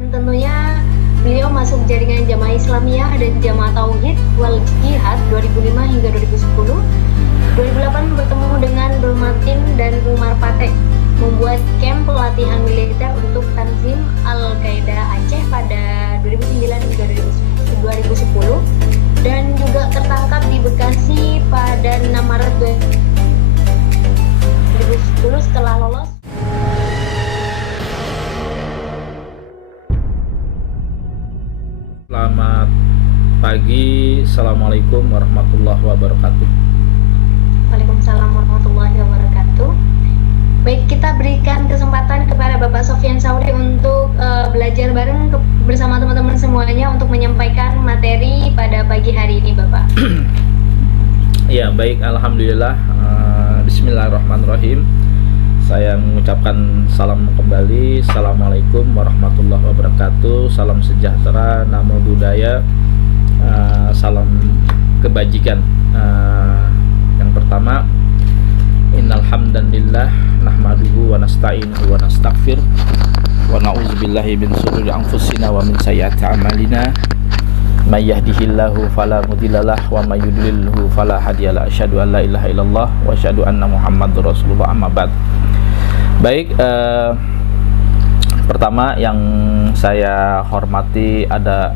Dan tentunya beliau masuk jaringan Jamaah Islamiyah dan Jamaah Tauhid wal Jihad 2005 hingga 2010. 2008 bertemu dengan Dolmatin dan Umar Patek membuat camp pelatihan militer untuk Tanzim Al-Qaeda Aceh pada 2009 hingga 2010 dan juga tertangkap di Bekasi pada 6 Maret 2010 setelah lolos. Selamat pagi, Assalamualaikum warahmatullahi wabarakatuh. Waalaikumsalam warahmatullahi wabarakatuh. Baik, kita berikan kesempatan kepada Bapak Sofyan Sauri untuk belajar bareng bersama teman-teman semuanya untuk menyampaikan materi pada pagi hari ini, Bapak. Ya, baik, alhamdulillah. Bismillahirrahmanirrahim. Saya mengucapkan salam kembali. Assalamualaikum warahmatullahi wabarakatuh. Salam sejahtera, namo buddhaya, salam kebajikan. Yang pertama, innal hamdalillah nahmaduhu wa nasta'inuhu wa nastaghfir wa na'udzubillahi min shururi anfusina wa min sayyiati a'malina. May yahdihillahu fala mudhillalah wa may yudlilhu fala hadiyalah. Asyhadu an la ilaha illallah wa asyhadu anna Muhammadar Rasulullah. Amma ba'd. Baik, pertama yang saya hormati ada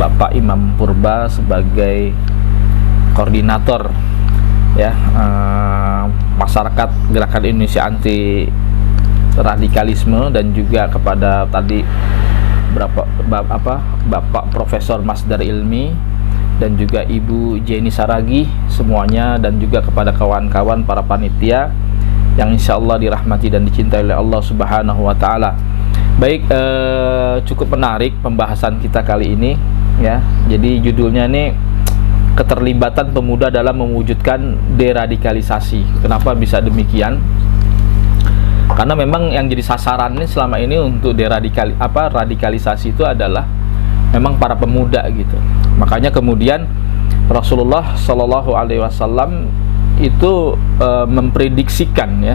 Bapak Imam Purba sebagai koordinator ya masyarakat Gerakan Indonesia Anti Radikalisme, dan juga kepada tadi Bapak Profesor Masdar Ilmi dan juga Ibu Jenny Saragi semuanya, dan juga kepada kawan-kawan para panitia yang insya Allah dirahmati dan dicintai oleh Allah Subhanahu wa Ta'ala. Baik, cukup menarik pembahasan kita kali ini ya. Jadi judulnya ini keterlibatan pemuda dalam mewujudkan deradikalisasi. Kenapa bisa demikian? Karena memang yang jadi sasaran ini selama ini untuk radikalisasi itu adalah memang para pemuda gitu. Makanya kemudian Rasulullah Shallallahu Alaihi Wasallam itu memprediksikan ya,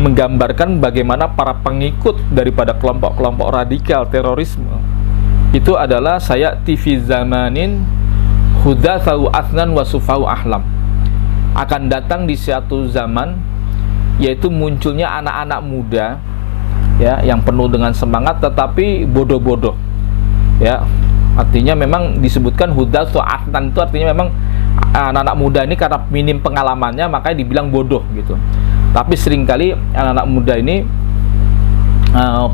menggambarkan bagaimana para pengikut daripada kelompok-kelompok radikal terorisme itu adalah sayati fi zamanin hudatsau athnan wa sufau ahlam, akan datang di suatu zaman yaitu munculnya anak-anak muda ya yang penuh dengan semangat tetapi bodoh-bodoh ya. Artinya memang disebutkan hudatsau athnan itu artinya memang anak-anak muda ini karena minim pengalamannya makanya dibilang bodoh gitu. Tapi seringkali anak-anak muda ini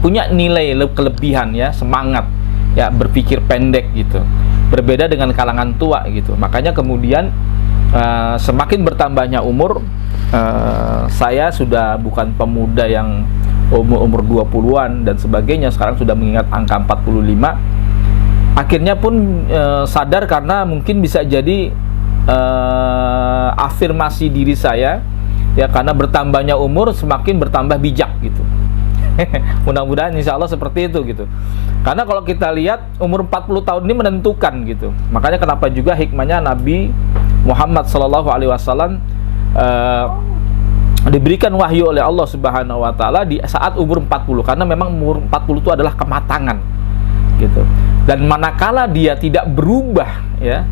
punya nilai kelebihan ya, semangat ya, berpikir pendek gitu. Berbeda dengan kalangan tua gitu. Makanya kemudian semakin bertambahnya umur, saya sudah bukan pemuda yang umur 20-an dan sebagainya, sekarang sudah mengingat angka 45. Akhirnya pun sadar karena mungkin bisa jadi afirmasi diri saya ya, karena bertambahnya umur semakin bertambah bijak gitu. Mudah-mudahan insya Allah seperti itu gitu. Karena kalau kita lihat umur 40 tahun ini menentukan gitu. Makanya kenapa juga hikmahnya Nabi Muhammad SAW diberikan wahyu oleh Allah Subhanahu wa Ta'ala di saat umur 40, karena memang umur 40 itu adalah kematangan gitu. Dan manakala dia tidak berubah ya,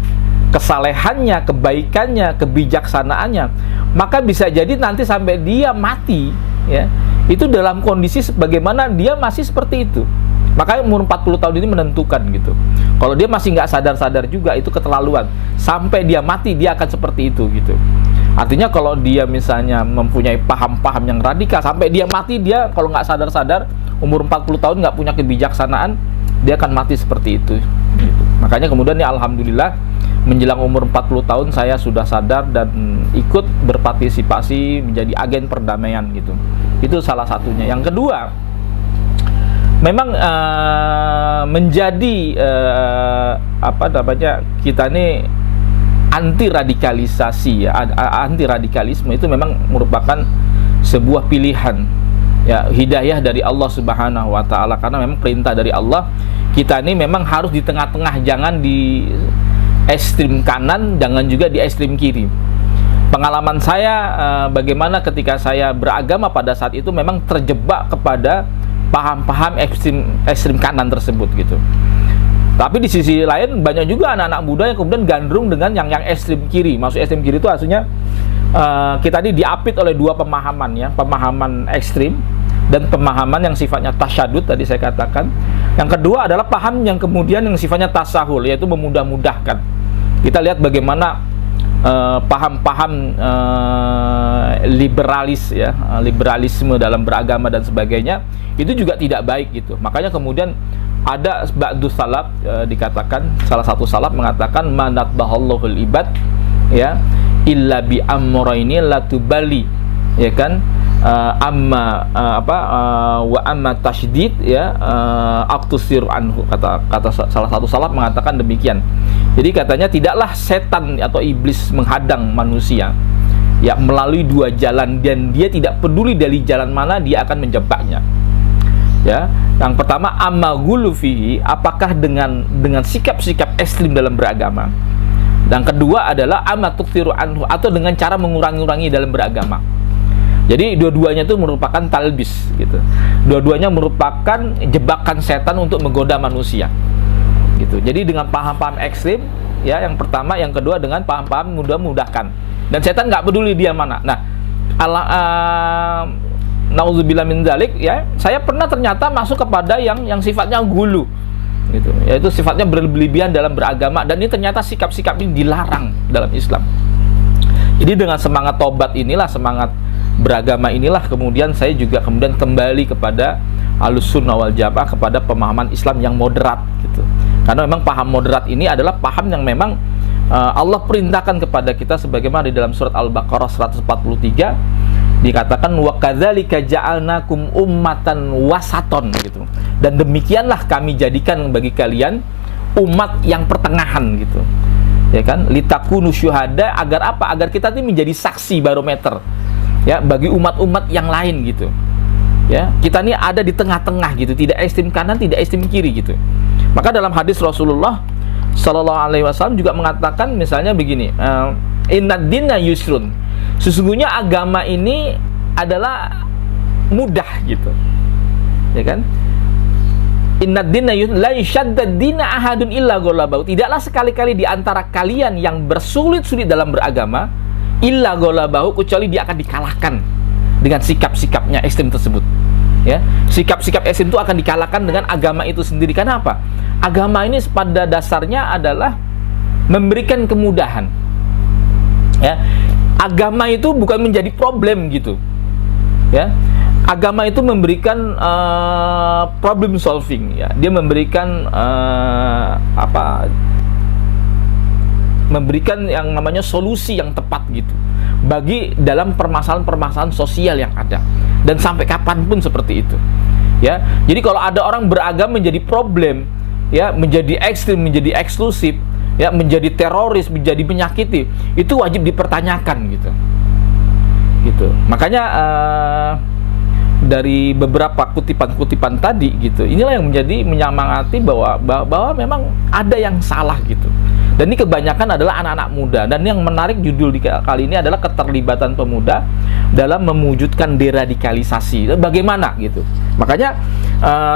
kesalehannya, kebaikannya, kebijaksanaannya, maka bisa jadi nanti sampai dia mati ya, itu dalam kondisi bagaimana dia masih seperti itu. Makanya umur 40 tahun ini menentukan gitu. Kalau dia masih nggak sadar-sadar juga, itu keterlaluan. Sampai dia mati dia akan seperti itu gitu. Artinya kalau dia misalnya mempunyai paham-paham yang radikal, sampai dia mati dia kalau nggak sadar-sadar umur 40 tahun nggak punya kebijaksanaan, dia akan mati seperti itu gitu. Makanya kemudian ya alhamdulillah menjelang umur 40 tahun saya sudah sadar dan ikut berpartisipasi menjadi agen perdamaian gitu. Itu salah satunya. Yang kedua, memang menjadi kita ini anti radikalisasi ya, anti radikalisme itu memang merupakan sebuah pilihan ya, hidayah dari Allah Subhanahu wa Ta'ala. Karena memang perintah dari Allah, kita ini memang harus di tengah-tengah, jangan di ekstrim kanan, jangan juga di ekstrim kiri. Pengalaman saya bagaimana ketika saya beragama pada saat itu memang terjebak kepada paham-paham ekstrim kanan tersebut gitu. Tapi di sisi lain banyak juga anak-anak muda yang kemudian gandrung dengan yang ekstrim kiri. Maksud ekstrim kiri itu artinya kita ini diapit oleh dua pemahaman ya, pemahaman ekstrim dan pemahaman yang sifatnya tasyadud tadi saya katakan. Yang kedua adalah paham yang kemudian yang sifatnya tasahul, yaitu memudah-mudahkan. Kita lihat bagaimana paham-paham liberalis ya, liberalisme dalam beragama dan sebagainya itu juga tidak baik gitu. Makanya kemudian ada ba'du salaf dikatakan, salah satu salaf mengatakan manat bahallahul ibad ya illa bi amraini la tubali, ya kan, wa amma tasydid ya aqtusir anhu, kata salah satu salaf mengatakan demikian. Jadi katanya tidaklah setan atau iblis menghadang manusia ya melalui dua jalan, dan dia tidak peduli dari jalan mana dia akan menjebaknya. Ya, yang pertama amma ghulu fihi, apakah dengan sikap-sikap ekstrim dalam beragama. Dan kedua adalah amma tuqtiru anhu, atau dengan cara mengurangi dalam beragama. Jadi dua-duanya itu merupakan talbis gitu. Dua-duanya merupakan jebakan setan untuk menggoda manusia. Gitu. Jadi dengan paham-paham ekstrim ya yang pertama, yang kedua dengan paham-paham mudah-mudahkan. Dan setan nggak peduli dia mana. Nah, nauzubillah min dzalik ya, saya pernah ternyata masuk kepada yang sifatnya gulu gitu, yaitu sifatnya berlebihan dalam beragama, dan ini ternyata sikap-sikap ini dilarang dalam Islam. Jadi dengan semangat tobat inilah, semangat beragama inilah, kemudian saya juga kemudian kembali kepada Ahlussunnah wal Jamaah, kepada pemahaman Islam yang moderat gitu. Karena memang paham moderat ini adalah paham yang memang Allah perintahkan kepada kita, sebagaimana di dalam surat Al-Baqarah 143 dikatakan wa kadzalika ja'alnakum ummatan wasaton gitu. Dan demikianlah kami jadikan bagi kalian umat yang pertengahan gitu. Ya kan? Litakunu syuhada, agar apa? Agar kita ini menjadi saksi barometer ya bagi umat-umat yang lain gitu. Ya, kita ini ada di tengah-tengah gitu, tidak ekstrem kanan, tidak ekstrem kiri gitu. Maka dalam hadis Rasulullah Sallallahu Alaihi Wasallam juga mengatakan misalnya begini, innad dina yusrun, sesungguhnya agama ini adalah mudah gitu, ya kan? Innad dina la yashaddad dina ahadun illa ghalabahu, tidaklah sekali-kali di antara kalian yang bersulit-sulit dalam beragama illa ghalabahu, kecuali dia akan dikalahkan dengan sikap-sikapnya ekstrem tersebut. Ya, sikap-sikap ekstrem itu akan dikalahkan dengan agama itu sendiri. Karena apa? Agama ini pada dasarnya adalah memberikan kemudahan. Ya, agama itu bukan menjadi problem gitu. Ya, agama itu memberikan problem solving. Ya, dia memberikan memberikan yang namanya solusi yang tepat gitu bagi dalam permasalahan-permasalahan sosial yang ada, dan sampai kapanpun seperti itu. Ya, jadi kalau ada orang beragama menjadi problem, ya, menjadi ekstrim, menjadi eksklusif, ya, menjadi teroris, menjadi menyakiti, itu wajib dipertanyakan gitu. Gitu. Makanya dari beberapa kutipan-kutipan tadi gitu, inilah yang menjadi menyemangati bahwa memang ada yang salah gitu. Dan ini kebanyakan adalah anak-anak muda. Dan yang menarik judul kali ini adalah keterlibatan pemuda dalam mewujudkan deradikalisasi. Bagaimana gitu. Makanya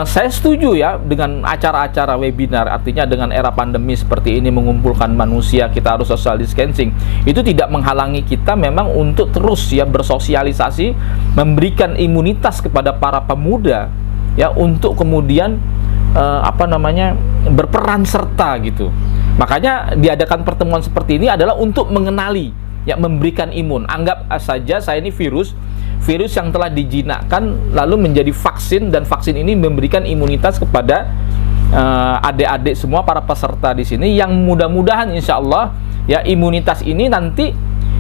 saya setuju ya dengan acara-acara webinar. Artinya dengan era pandemi seperti ini, mengumpulkan manusia, kita harus social distancing. Itu tidak menghalangi kita memang untuk terus ya bersosialisasi, memberikan imunitas kepada para pemuda ya untuk kemudian berperan serta gitu. Makanya diadakan pertemuan seperti ini adalah untuk mengenali, ya, memberikan imun. Anggap saja saya ini virus yang telah dijinakkan lalu menjadi vaksin, dan vaksin ini memberikan imunitas kepada adik-adik semua para peserta di sini, yang mudah-mudahan insya Allah ya imunitas ini nanti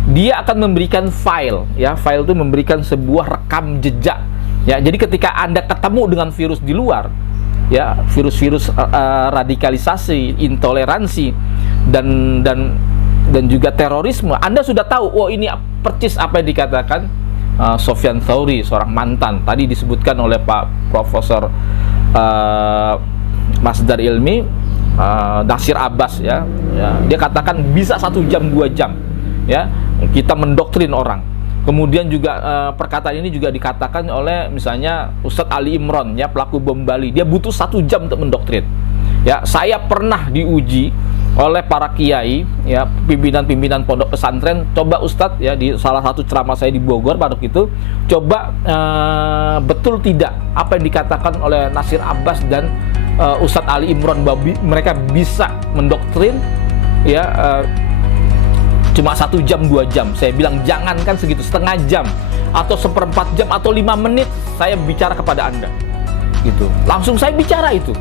dia akan memberikan file, ya, file itu memberikan sebuah rekam jejak. Ya, jadi ketika Anda ketemu dengan virus di luar, ya, virus-virus radikalisasi, intoleransi dan juga terorisme, Anda sudah tahu, oh ini persis apa yang dikatakan Sofyan Thauri, seorang mantan tadi disebutkan oleh Pak Profesor Masdar Ilmi Nasir Abbas ya, dia katakan bisa 1 jam 2 jam ya kita mendoktrin orang. Kemudian juga perkataan ini juga dikatakan oleh misalnya Ustadz Ali Imron, ya, pelaku bom Bali. Dia butuh 1 jam untuk mendoktrin. Ya, saya pernah diuji oleh para kiai, ya, pimpinan-pimpinan pondok pesantren. Coba Ustadz, ya, di salah satu ceramah saya di Bogor pada waktu itu, coba betul tidak apa yang dikatakan oleh Nasir Abbas dan Ustadz Ali Imron, mereka bisa mendoktrin, ya, cuma 1 jam 2 jam. Saya bilang jangankan segitu, setengah jam atau 1/4 jam atau 5 menit saya bicara kepada Anda, gitu. Langsung saya bicara itu.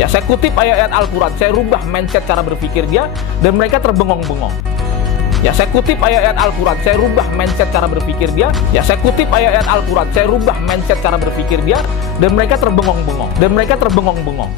Ya, saya kutip ayat-ayat Al-Quran, saya rubah mindset cara berpikir dia, dan mereka terbengong-bengong. Ya, saya kutip ayat-ayat Al-Quran, saya rubah mindset cara berpikir dia. Ya, saya kutip ayat-ayat Al-Quran, saya rubah mindset cara berpikir dia, dan mereka terbengong-bengong.